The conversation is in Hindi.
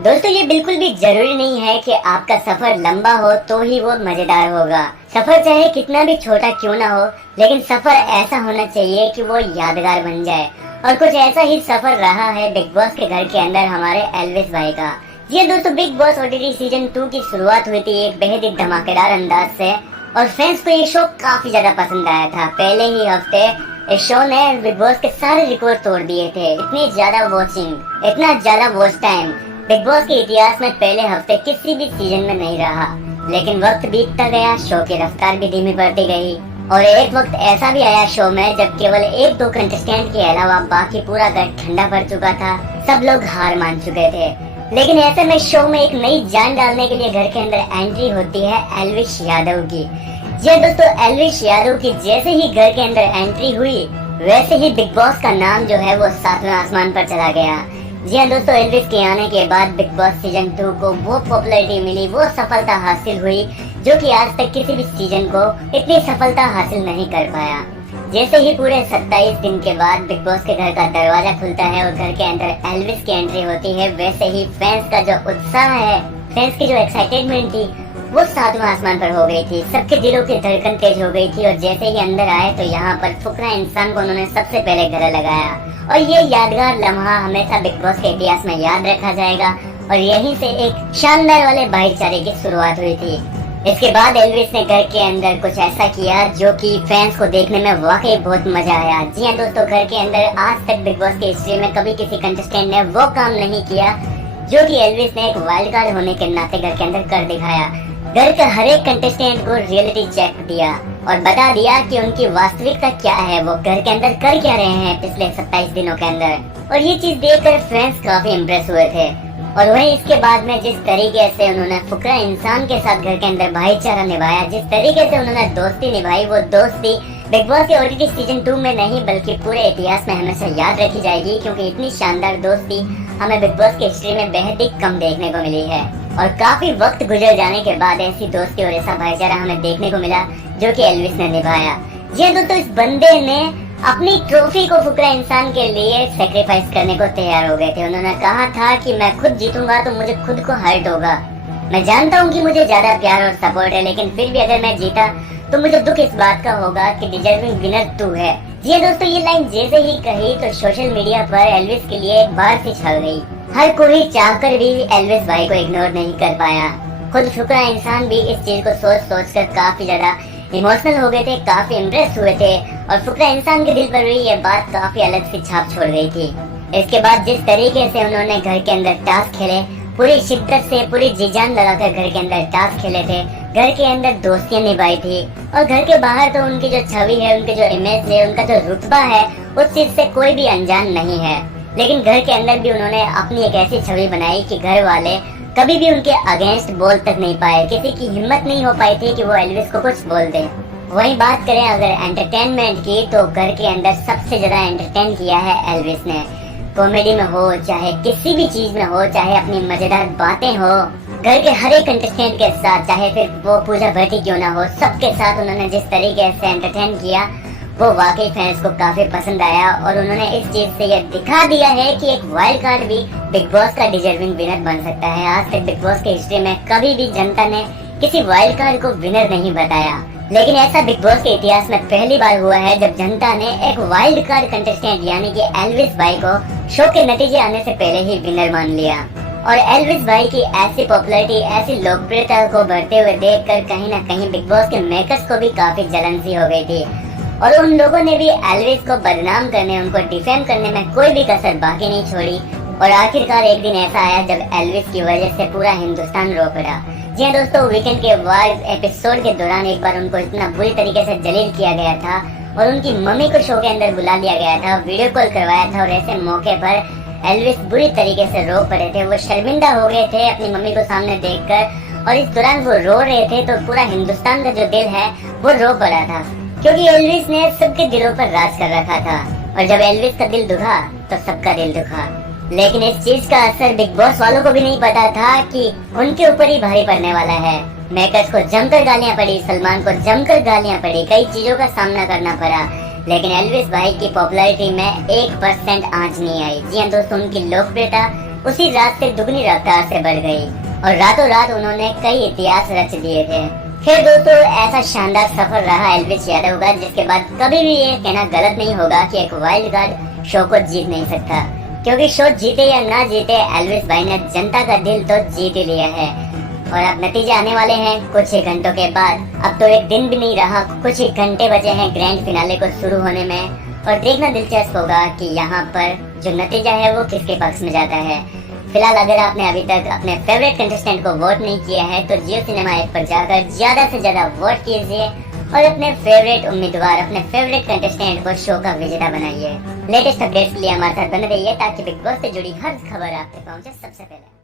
दोस्तों ये बिल्कुल भी जरूरी नहीं है कि आपका सफर लंबा हो तो ही वो मजेदार होगा। सफर चाहे कितना भी छोटा क्यों ना हो, लेकिन सफर ऐसा होना चाहिए कि वो यादगार बन जाए। और कुछ ऐसा ही सफर रहा है बिग बॉस के घर के अंदर हमारे एल्विस भाई का। ये दोस्तों बिग बॉस ओटीटी सीजन 2 की शुरुआत हुई थी एक बेहद ही धमाकेदार अंदाज से, और फैंस को ये शो काफी ज्यादा पसंद आया था। पहले ही हफ्ते इस शो ने बिग बॉस के सारे रिकॉर्ड तोड़ दिए थे। इतनी ज्यादा वॉचिंग, इतना ज्यादा वॉच टाइम बिग बॉस के इतिहास में पहले हफ्ते किसी भी सीजन में नहीं रहा। लेकिन वक्त बीतता गया, शो की रफ्तार भी धीमी पड़ती गई, और एक वक्त ऐसा भी आया शो में जब केवल एक दो कंटेस्टेंट के अलावा बाकी पूरा घर ठंडा पड़ चुका था। सब लोग हार मान चुके थे। लेकिन ऐसे में शो में एक नई जान डालने के लिए घर के अंदर एंट्री होती है एल्विश यादव की। जी दोस्तों, एल्विश यादव की जैसे ही घर के अंदर एंट्री हुई, वैसे ही बिग बॉस का नाम जो है वो सातवें आसमान पर चला गया। जी हाँ दोस्तों, एल्विस के आने के बाद बिग बॉस सीजन 2 को वो पॉपुलैरिटी मिली, वो सफलता हासिल हुई जो कि आज तक किसी भी सीजन को इतनी सफलता हासिल नहीं कर पाया। जैसे ही पूरे 27 दिन के बाद बिग बॉस के घर का दरवाजा खुलता है और घर के अंदर एल्विस की एंट्री होती है, वैसे ही फैंस का जो उत्साह है, फैंस की जो एक्साइटमेंट थी, वो सातवें आसमान पर हो गई थी। सबके दिलों की धड़कन तेज हो गई थी, और जैसे ही अंदर आए तो यहाँ पर फुकरा इंसान को उन्होंने सबसे पहले गले लगाया। और ये यादगार लम्हा हमेशा बिग बॉस के इतिहास में याद रखा जाएगा, और यहीं से एक शानदार वाले भाईचारे की शुरुआत हुई थी। इसके बाद एल्विस ने घर के अंदर कुछ ऐसा किया जो कि फैंस को देखने में वाकई बहुत मजा आया। जी हाँ दोस्तों, घर के अंदर आज तक बिग बॉस की हिस्ट्री में कभी किसी कंटेस्टेंट ने वो काम नहीं किया जो कि एल्विस ने एक वाइल्ड कार्ड होने के नाते घर के अंदर कर दिखाया। घर का हर एक कंटेस्टेंट को रियलिटी चेक दिया और बता दिया कि उनकी वास्तविकता क्या है, वो घर के अंदर कर क्या रहे हैं पिछले 27 दिनों के अंदर। और ये चीज देखकर फैंस काफी इम्प्रेस हुए थे। और वहीं इसके बाद में जिस तरीके से उन्होंने फुकरा इंसान के साथ घर के अंदर भाईचारा निभाया, जिस तरीके से उन्होंने दोस्ती निभाई, वो दोस्ती बिग बॉस के ओटीटी सीजन 2 में नहीं बल्कि पूरे इतिहास में हमेशा याद रखी जाएगी, क्योंकि इतनी शानदार दोस्ती हमें बिग बॉस की हिस्ट्री में बेहद ही कम देखने को मिली है। और काफी वक्त गुजर जाने के बाद ऐसी दोस्ती और ऐसा भाईचारा हमें देखने को मिला जो कि एल्विस ने निभाया। जी दोस्तों, इस बंदे ने अपनी ट्रॉफी को फुकरा इंसान के लिए सेक्रीफाइस करने को तैयार हो गए थे। उन्होंने कहा था कि मैं खुद जीतूंगा तो मुझे खुद को हर्ट होगा। मैं जानता हूँ कि मुझे ज्यादा प्यार और सपोर्ट है, लेकिन फिर भी अगर मैं जीता तो मुझे दुख इस बात का होगा कि डिजर्विंग विनर तू है। जी दोस्तों, ये लाइन जैसे ही कही तो सोशल मीडिया पर एल्विस के लिए एक बार से छल गई। हर कोई चाहकर भी एल्विस भाई को इग्नोर नहीं कर पाया। खुद फुकरा इंसान भी इस चीज को सोच सोच कर काफी ज्यादा इमोशनल हो गए थे, काफी इम्प्रेस हुए थे, और फुकरा इंसान के दिल पर भी ये बात काफी अलग सी छाप छोड़ गई थी। इसके बाद जिस तरीके से उन्होंने घर के अंदर टास्क खेले, पूरी शिद्दत से पूरी जी जान लगाकर घर के अंदर टास्क खेले थे, घर के अंदर दोस्तियां निभाई थी, और घर के बाहर तो उनकी जो छवि है, उनकी जो इमेज है, उनका जो रुतबा है, उस चीज से कोई भी अनजान नहीं है। लेकिन घर के अंदर भी उन्होंने अपनी एक ऐसी छवि बनाई कि घर वाले कभी भी उनके अगेंस्ट बोल तक नहीं पाए, किसी की हिम्मत नहीं हो पाई थी कि वो एल्विस को कुछ बोल दे। वही बात करें अगर एंटरटेनमेंट की, तो घर के अंदर सबसे ज्यादा एंटरटेन किया है एल्विस ने। कॉमेडी में हो, चाहे किसी भी चीज में हो, चाहे अपनी मजेदार बातें हो, घर के हर एक कंटेस्टेंट के साथ, चाहे फिर वो पूजा भट्टी क्यों ना हो, सबके साथ उन्होंने जिस तरीके से एंटरटेन किया वो वाकई फैंस को काफी पसंद आया। और उन्होंने इस चीज से यह दिखा दिया है कि एक वाइल्ड कार्ड भी बिग बॉस का डिजर्विंग विनर बन सकता है। आज तक बिग बॉस की हिस्ट्री में कभी भी जनता ने किसी वाइल्ड कार्ड को विनर नहीं बताया, लेकिन ऐसा बिग बॉस के इतिहास में पहली बार हुआ है जब जनता ने एक वाइल्ड कार्ड कंटेस्टेंट यानी कि एल्विस भाई को शो के नतीजे आने से पहले ही विनर मान लिया। और एल्विस भाई की ऐसी पॉपुलैरिटी, ऐसी लोकप्रियता को बढ़ते हुए देखकर कहीं ना कहीं बिग बॉस के मेकर्स को भी काफी जलन सी हो गई थी, और उन लोगों ने भी एल्विस को बदनाम करने, उनको डिफेम करने में कोई भी कसर बाकी नहीं छोड़ी। और आखिरकार एक दिन ऐसा आया जब एल्विस की वजह से पूरा हिंदुस्तान रो पड़ा। जी हाँ दोस्तों, वीकेंड के वाइज एपिसोड के दौरान एक बार उनको इतना बुरी तरीके से जलील किया गया था, और उनकी मम्मी को शो के अंदर बुला लिया गया था, वीडियो कॉल करवाया था, और ऐसे मौके पर एल्विस बुरी तरीके से रो पड़े थे। वो शर्मिंदा हो गए थे अपनी मम्मी को सामने देखकर, और इस दौरान वो रो रहे थे तो पूरा हिंदुस्तान का जो दिल है वो रो पड़ा था, क्योंकि एल्विस ने सबके दिलों पर राज कर रखा था। और जब एल्विस का दिल दुखा तो सबका दिल दुखा। लेकिन इस चीज का असर बिग बॉस वालों को भी नहीं पता था कि उनके ऊपर ही भारी पड़ने वाला है। मेकर्स को जमकर गालियां पड़ी, सलमान को जमकर गालियां पड़ी, कई चीजों का सामना करना पड़ा, लेकिन एल्विस भाई की पॉपुलैरिटी में 1% आंच नहीं आई। जी हाँ दोस्तों, उनकी लोकप्रियता उसी रात से दुगनी रफ्तार से बढ़ गई और रातों रात उन्होंने कई इतिहास रच दिए थे। फिर दोस्तों, ऐसा शानदार सफर रहा एल्विस यादव का, जिसके बाद कभी भी ये कहना गलत नहीं होगा कि एक वाइल्ड कार्ड शो को जीत नहीं सकता, क्योंकि शो जीते या ना जीते एल्विस भाई ने जनता का दिल तो जीत ही लिया है। और अब नतीजे आने वाले हैं कुछ ही घंटों के बाद। अब तो एक दिन भी नहीं रहा, कुछ ही घंटे बचे हैं ग्रैंड फिनाले को शुरू होने में, और देखना दिलचस्प होगा कि यहाँ पर जो नतीजा है वो किसके पक्ष में जाता है। फिलहाल अगर आपने अभी तक अपने फेवरेट कंटेस्टेंट को वोट नहीं किया है तो जियो सिनेमा ऐप पर जाकर ज्यादा से ज्यादा वोट कीजिए और अपने फेवरेट उम्मीदवार, अपने फेवरेट कंटेस्टेंट को शो का विजेता बनाइए। लेटेस्ट अपडेट्स के लिए हमारे साथ बने रहिए ताकि बिग बॉस से जुड़ी हर खबर आप तक पहुंचे सबसे पहले।